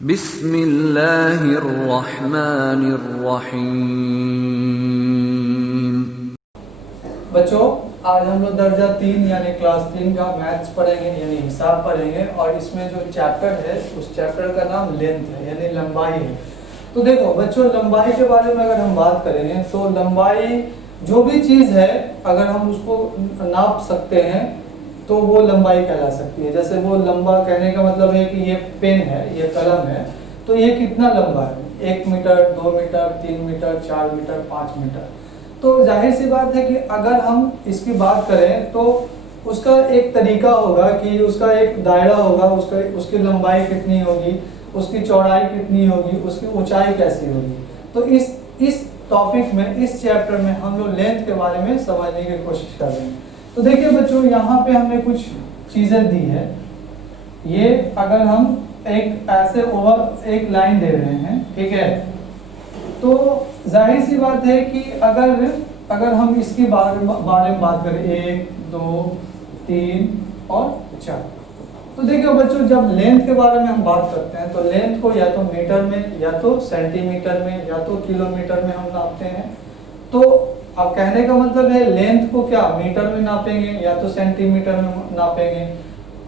बिस्मिल्लाहिर्रहमानिर्रहीम। बच्चों, आज हम लोग दर्जा 3 यानी क्लास 3 का मैथ्स पढ़ेंगे यानी हिसाब पढ़ेंगे। और इसमें जो चैप्टर है उस चैप्टर का नाम लेंथ है यानी लंबाई है। तो देखो बच्चों, लंबाई के बारे में अगर हम बात करेंगे तो लंबाई जो भी चीज़ है अगर हम उसको नाप सकते हैं तो वो लंबाई कहला सकती है। जैसे वो लंबा कहने का मतलब है कि ये पेन है, ये कलम है, तो ये कितना लंबा है, 1 metre, 2 metre, 3 metre, 4 metre, 5 metre. तो जाहिर सी बात है कि अगर हम इसकी बात करें तो उसका एक तरीका होगा कि उसका एक दायरा होगा, उसकी लंबाई कितनी होगी, उसकी चौड़ाई कितनी होगी, उसकी ऊंचाई कैसी होगी। तो इस टॉपिक में, इस चैप्टर में हम लोग लेंथ के बारे में समझने की कोशिश कर रहे हैं। तो देखिए बच्चों, यहाँ पे हमने कुछ चीज़ें दी है। ये अगर हम एक ऐसे ओवर एक लाइन दे रहे हैं, ठीक है, तो जाहिर सी बात है कि अगर हम इसके बारे में बात करें 1, 2, 3 और 4, तो देखिए बच्चों, जब लेंथ के बारे में हम बात करते हैं तो लेंथ को या तो मीटर में, या तो सेंटीमीटर में, या तो किलोमीटर में हम नापते हैं। तो अब कहने का मतलब है लेंथ को क्या मीटर में नापेंगे या तो सेंटीमीटर में नापेंगे,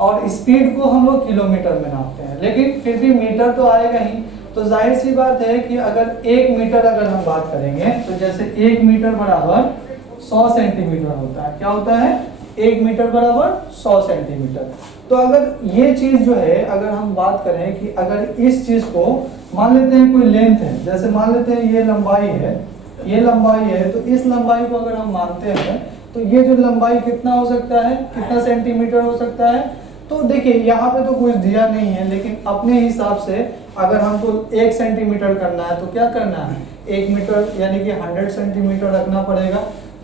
और स्पीड को हम लोग किलोमीटर में नापते हैं, लेकिन फिर भी मीटर तो आएगा ही। तो जाहिर सी बात है कि अगर 1 मीटर अगर हम बात करेंगे तो जैसे 1 मीटर बराबर 100 सेंटीमीटर होता है। क्या होता है? 1 मीटर बराबर 100 सेंटीमीटर। तो अगर ये चीज़ जो है, अगर हम बात करें कि अगर इस चीज़ को मान लेते हैं कोई लेंथ है, जैसे मान लेते हैं ये लंबाई है, ये लंबाई है, तो इस लंबाई को अगर हम मानते हैं तो ये जो लंबाई कितना हो सकता है, कितना सेंटीमीटर हो सकता है। तो देखिए यहाँ पे तो कुछ दिया नहीं है, लेकिन अपने हिसाब से अगर हमको 1 सेंटीमीटर करना है तो क्या करना है, 1 मीटर यानी कि 100 सेंटीमीटर रखना पड़ेगा।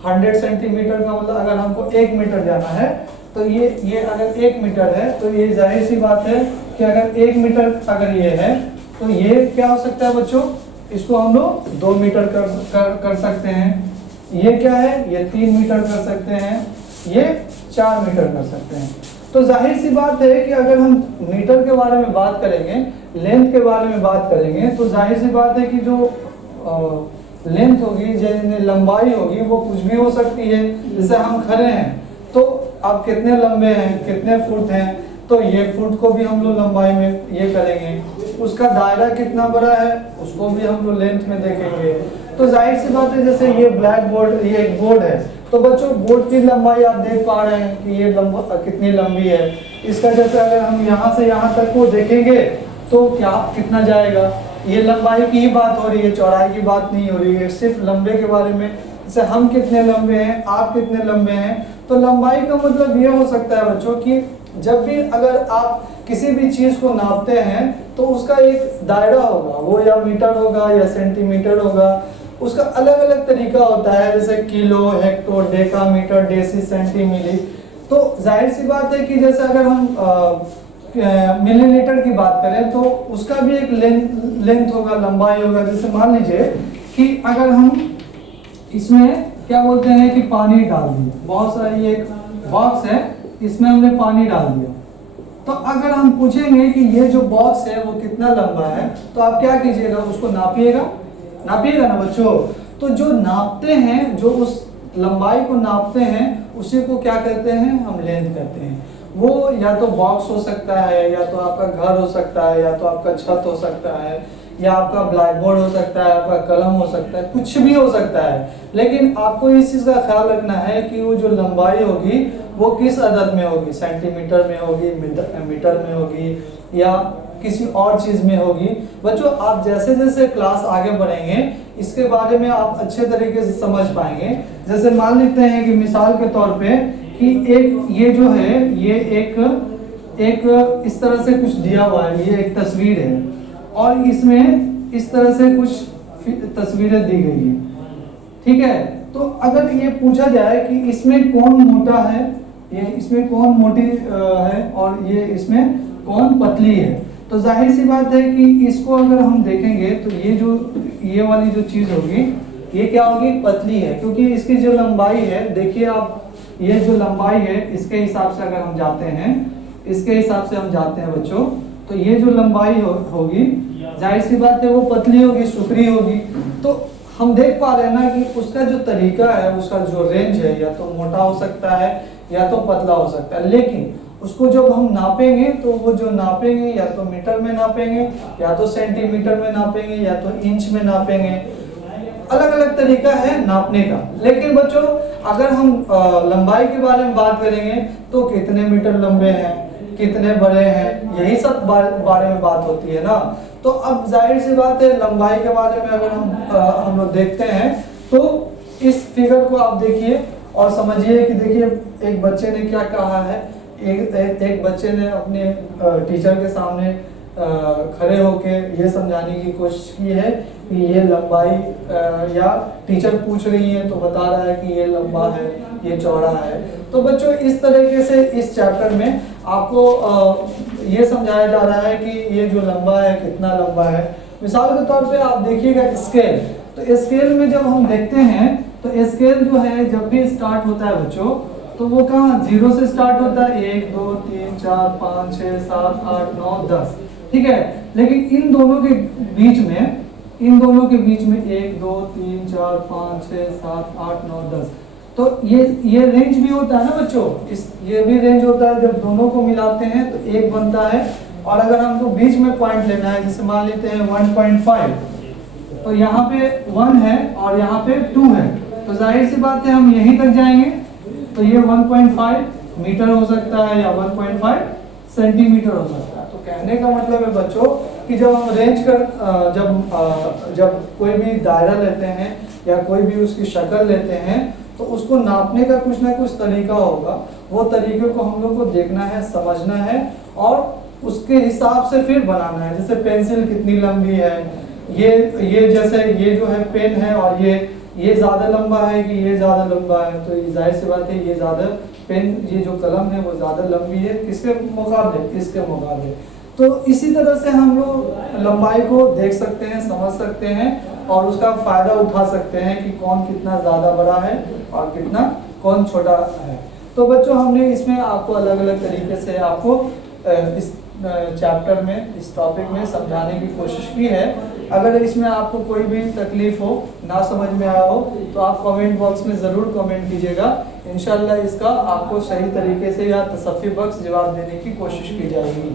100 सेंटीमीटर का मतलब अगर हमको 1 मीटर जाना है तो ये अगर 1 मीटर है तो ये जाहिर सी बात है कि अगर 1 मीटर अगर ये है तो ये क्या हो सकता है बच्चों, इसको हम लोग 2 मीटर कर सकते हैं। ये क्या है, ये 3 मीटर कर सकते हैं, ये 4 मीटर कर सकते हैं। तो जाहिर सी बात है कि अगर हम मीटर के बारे में बात करेंगे, लेंथ के बारे में बात करेंगे, तो जाहिर सी बात है कि जो लेंथ होगी, जो लंबाई होगी, वो कुछ भी हो सकती है। जैसे हम खड़े हैं तो आप कितने लंबे हैं, कितने फुट हैं, तो ये फुट को भी हम लोग लंबाई में ये करेंगे। उसका दायरा कितना बड़ा है उसको भी हम लोग लेंथ में देखेंगे। तो जाहिर सी बात है, जैसे ये ब्लैक बोर्ड, ये एक बोर्ड है, तो बच्चों बोर्ड की लंबाई आप देख पा रहे हैं कि ये कितनी लंबी है। इसका जैसे अगर हम यहाँ से यहाँ तक को देखेंगे तो क्या कितना जाएगा, ये लंबाई की ही बात हो रही है, चौड़ाई की बात नहीं हो रही है, सिर्फ लंबे के बारे में। जैसे हम कितने लंबे हैं, आप कितने लंबे हैं। तो लंबाई का मतलब ये हो सकता है बच्चों कि जब भी अगर आप किसी भी चीज़ को नापते हैं तो उसका एक दायरा होगा, वो या मीटर होगा या सेंटीमीटर होगा, उसका अलग अलग तरीका होता है, जैसे kilo, hecto, deca metre, deci, centi milli. तो जाहिर सी बात है कि जैसे अगर हम मिलीलीटर की बात करें तो उसका भी एक लेंथ होगा, लंबाई होगा। जैसे मान लीजिए कि अगर हम इसमें क्या बोलते हैं कि पानी डाल दिया, बहुत सारा ये एक बॉक्स है, इसमें हमने पानी डाल दिया, तो अगर हम पूछेंगे कि ये जो बॉक्स है वो कितना लंबा है, तो आप क्या कीजिएगा, उसको नापिएगा ना बच्चों। तो जो नापते हैं, जो उस लंबाई को नापते हैं, उसी को क्या कहते हैं, हम लेंथ कहते हैं। वो या तो बॉक्स हो सकता है, या तो आपका घर हो सकता है, या तो आपका छत हो सकता है, या आपका ब्लैक बोर्ड हो सकता है, आपका कलम हो सकता है, कुछ भी हो सकता है। लेकिन आपको इस चीज़ का ख्याल रखना है कि वो जो लंबाई होगी वो किस अदद में होगी, सेंटीमीटर में होगी, मीटर में होगी, या किसी और चीज़ में होगी। बच्चों, आप जैसे जैसे क्लास आगे बढ़ेंगे इसके बारे में आप अच्छे तरीके से समझ पाएंगे। जैसे मान लेते हैं कि मिसाल के तौर पे कि एक ये जो है, ये एक इस तरह से कुछ दिया हुआ है, ये एक तस्वीर है, और इसमें इस तरह से कुछ तस्वीरें दी गई है, ठीक है। तो अगर ये पूछा जाए कि इसमें कौन मोटा है, ये इसमें कौन मोटी है, और ये इसमें कौन पतली है, तो जाहिर सी बात है कि इसको अगर हम देखेंगे तो ये वाली जो चीज़ होगी, ये क्या होगी, पतली है, क्योंकि इसकी जो लंबाई है, देखिए आप, ये जो लंबाई है इसके हिसाब से अगर हम जाते हैं, इसके हिसाब से हम जाते हैं बच्चों, तो ये जो लंबाई होगी, जाहिर सी बात है वो पतली होगी, सुकड़ी होगी। तो हम देख पा रहे हैं ना कि उसका जो तरीका है, उसका जो रेंज है, या तो मोटा हो सकता है या तो पतला हो सकता है। लेकिन उसको जब हम नापेंगे तो वो जो नापेंगे या तो मीटर में नापेंगे, या तो सेंटीमीटर में नापेंगे, या तो इंच में नापेंगे। अलग अलग तरीका है नापने का। लेकिन बच्चों अगर हम लंबाई के बारे में बात करेंगे तो कितने मीटर लंबे हैं, कितने बड़े हैं, यही सब बारे में बात होती है ना। तो अब जाहिर सी बात है लंबाई के बारे में अगर हम लोग देखते हैं तो इस फिगर को आप देखिए और समझिए कि देखिए एक बच्चे ने क्या कहा है। एक बच्चे ने अपने टीचर के सामने खड़े होके ये समझाने की कोशिश की है कि ये लंबाई, या टीचर पूछ रही है तो बता रहा है कि ये लंबा है, ये चौड़ा है। तो बच्चों इस तरीके से इस चैप्टर में आपको ये समझाया जा रहा है कि ये जो लंबा है कितना लंबा है। मिसाल के तौर पे आप देखिएगा स्केल, तो स्केल में जब हम देखते हैं तो स्केल जो है जब भी स्टार्ट होता है बच्चों, तो वो कहाँ 0 से स्टार्ट होता है, 1 2 3 4 5 6 7 8 9 10, ठीक है। लेकिन इन दोनों के बीच में 1 2 3 4 5 6 7 8 9 10, तो ये रेंज भी होता है ना बच्चों। ये भी रेंज होता है, जब दोनों को मिलाते हैं तो 1 बनता है। और अगर हमको बीच में पॉइंट लेना है, जैसे मान लेते हैं 1.5, तो यहाँ पे 1 है और यहाँ पे 2 है, तो जाहिर सी बात है हम यहीं तक जाएंगे। तो ये 1.5 मीटर हो सकता है या 1.5 सेंटीमीटर हो सकता है। तो कहने का मतलब है बच्चों कि जब हम रेंज कर जब कोई भी दायरा लेते हैं या कोई भी उसकी शक्ल लेते हैं तो उसको नापने का कुछ ना कुछ तरीका होगा। वो तरीके को हम लोग को देखना है, समझना है और उसके हिसाब से फिर बनाना है। जैसे पेंसिल कितनी लंबी है, ये जैसे ये जो है पेन है और ये ज़्यादा लंबा है कि ये ज़्यादा लंबा है, तो जाहिर सी बात है ये ज़्यादा पेन, ये जो कलम है वो ज़्यादा लंबी है किसके मुकाबले, इसके मुकाबले। तो इसी तरह से हम लोग लंबाई को देख सकते हैं, समझ सकते हैं और उसका फ़ायदा उठा सकते हैं कि कौन कितना ज़्यादा बड़ा है और कितना कौन छोटा है। तो बच्चों हमने इसमें आपको अलग अलग तरीके से आपको इस चैप्टर में, इस टॉपिक में समझाने की कोशिश की है। अगर इसमें आपको कोई भी तकलीफ हो, ना समझ में आया हो, तो आप कमेंट बॉक्स में ज़रूर कमेंट कीजिएगा। इंशाल्लाह इसका आपको सही तरीके से या तसफ़्फ़ी बख्श जवाब देने की कोशिश की जाएगी।